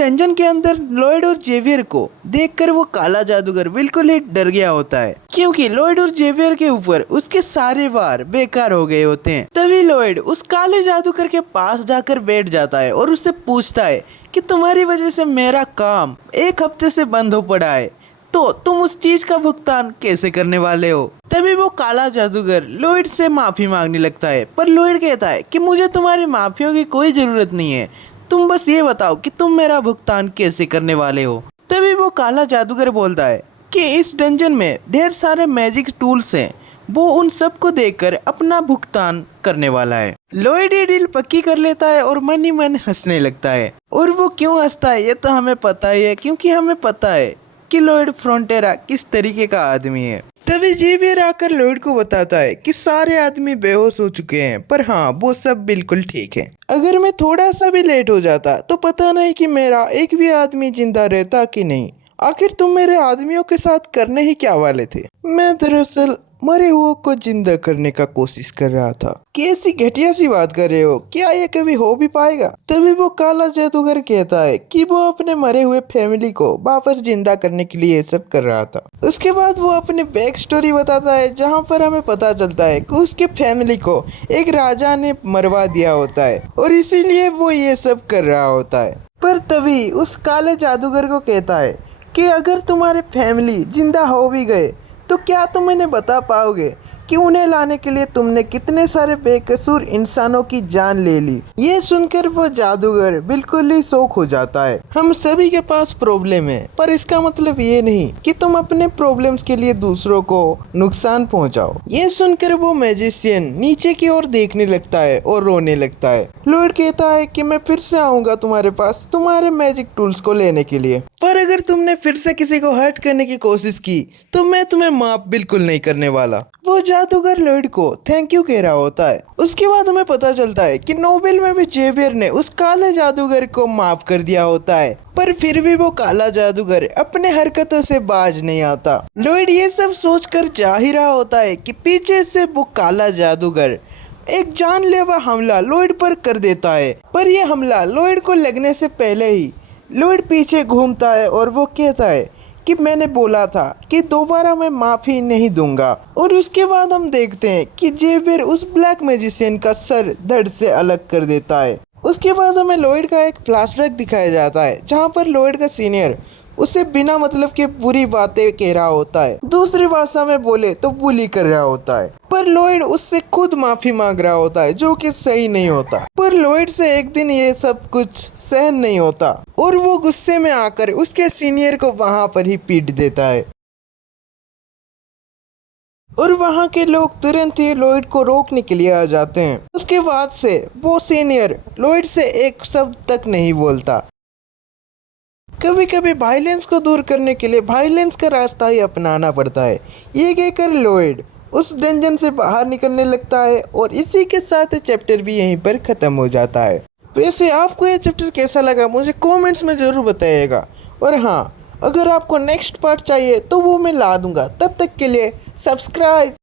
Dungeon के अंदर Lloyd और जेवियर को देखकर वो काला जादूगर बिल्कुल ही डर गया होता है, क्योंकि लॉयड और जेवियर के ऊपर उसके सारे वार बेकार हो गए होते हैं। तभी लॉयड उस काले जादूगर के पास जाकर बैठ जाता है और उससे पूछता है कि तुम्हारी वजह से मेरा काम 1 हफ्ते से बंद हो पड़ा है, तो तुम उस चीज का भुगतान कैसे करने वाले हो। तभी वो काला जादूगर लॉयड से माफी मांगने लगता है, पर लॉयड कहता है कि मुझे तुम्हारी माफियों की कोई जरूरत नहीं है, तुम बस ये बताओ कि तुम मेरा भुगतान कैसे करने वाले हो। तभी वो काला जादूगर बोलता है कि इस डंजन में ढेर सारे मैजिक टूल्स हैं, वो उन सब को देखकर अपना भुगतान करने वाला है। लॉयड ये डील पक्की कर लेता है और मन ही मन हंसने लगता है। और वो क्यों हंसता है ये तो हमें पता ही है, क्योंकि हमें पता है कि लॉयड फ्रंटेरा किस तरीके का आदमी है। तभी जेवियर आकर लॉयड को बताता है कि सारे आदमी बेहोश हो चुके हैं, पर हाँ वो सब बिल्कुल ठीक है। अगर मैं थोड़ा सा भी लेट हो जाता तो पता नहीं कि मेरा एक भी आदमी जिंदा रहता कि नहीं। आखिर तुम मेरे आदमियों के साथ करने ही क्या वाले थे? मैं दरअसल मरे हुए को जिंदा करने का कोशिश कर रहा था। कैसी घटिया सी बात कर रहे हो, क्या ये कभी हो भी पाएगा? तभी वो काला जादूगर कहता है कि वो अपने मरे हुए फैमिली को वापस जिंदा करने के लिए ये सब कर रहा था। उसके बाद वो अपनी बैक स्टोरी बताता है, जहाँ पर हमें पता चलता है कि उसके फैमिली को एक राजा ने मरवा दिया होता है और इसीलिए वो ये सब कर रहा होता है। पर तभी उस काले जादूगर को कहता है कि अगर तुम्हारे फैमिली जिंदा हो भी गए तो क्या तुम इन्हें बता पाओगे कि उन्हें लाने के लिए तुमने कितने सारे बेकसूर इंसानों की जान ले ली। ये सुनकर वो जादूगर बिल्कुल ही शौक हो जाता है। हम सभी के पास प्रॉब्लम है, पर इसका मतलब ये नहीं कि तुम अपने प्रॉब्लम्स के लिए दूसरों को नुकसान पहुंचाओ। ये सुनकर वो मैजिशियन नीचे की ओर देखने लगता है और रोने लगता है। लॉयड कहता है कि मैं फिर से आऊंगा तुम्हारे पास तुम्हारे मैजिक टूल्स को लेने के लिए, पर अगर तुमने फिर से किसी को हर्ट करने की कोशिश की तो मैं तुम्हें माफ बिल्कुल नहीं करने वाला। वो जादूगर लॉयड को थैंक यू कह रहा होता है। उसके बाद हमें पता चलता है कि नोबेल में भी जेवियर ने उस काले जादूगर को माफ कर दिया होता है, पर फिर भी वो काला जादूगर अपने हरकतों से बाज नहीं आता। लॉयड ये सब सोचकर चाह ही रहा होता है कि पीछे से वो काला जादूगर एक जानलेवा हमला लॉयड पर कर देता है, पर यह हमला लॉयड को लगने से पहले ही लॉयड पीछे घूमता है और वो कहता है कि मैंने बोला था कि दोबारा मैं माफी नहीं दूंगा। और उसके बाद हम देखते हैं कि जेवियर उस ब्लैक मैजिशियन का सर धड़ से अलग कर देता है। उसके बाद हमें लॉयड का एक फ्लैशबैक दिखाया जाता है, जहां पर लॉयड का सीनियर उसे बिना मतलब के बुरी बातें कह रहा होता है, दूसरी भाषा में बोले तो बुली कर रहा होता है, पर लॉयड उससे खुद माफी मांग रहा होता है, जो कि सही नहीं होता। पर लॉयड से एक दिन ये सब कुछ सहन नहीं होता और वो गुस्से में आकर उसके सीनियर को वहां पर ही पीट देता है और वहां के लोग तुरंत ही लॉयड को रोकने के लिए आ जाते हैं। उसके बाद से वो सीनियर लॉयड से एक शब्द तक नहीं बोलता। कभी कभी वायलेंस को दूर करने के लिए वायलेंस का रास्ता ही अपनाना पड़ता है। ये कहकर लॉयड उस डंजन से बाहर निकलने लगता है और इसी के साथ चैप्टर भी यहीं पर ख़त्म हो जाता है। वैसे आपको ये चैप्टर कैसा लगा मुझे कमेंट्स में ज़रूर बताइएगा। और हाँ, अगर आपको नेक्स्ट पार्ट चाहिए तो वो मैं ला दूंगा। तब तक के लिए सब्सक्राइब।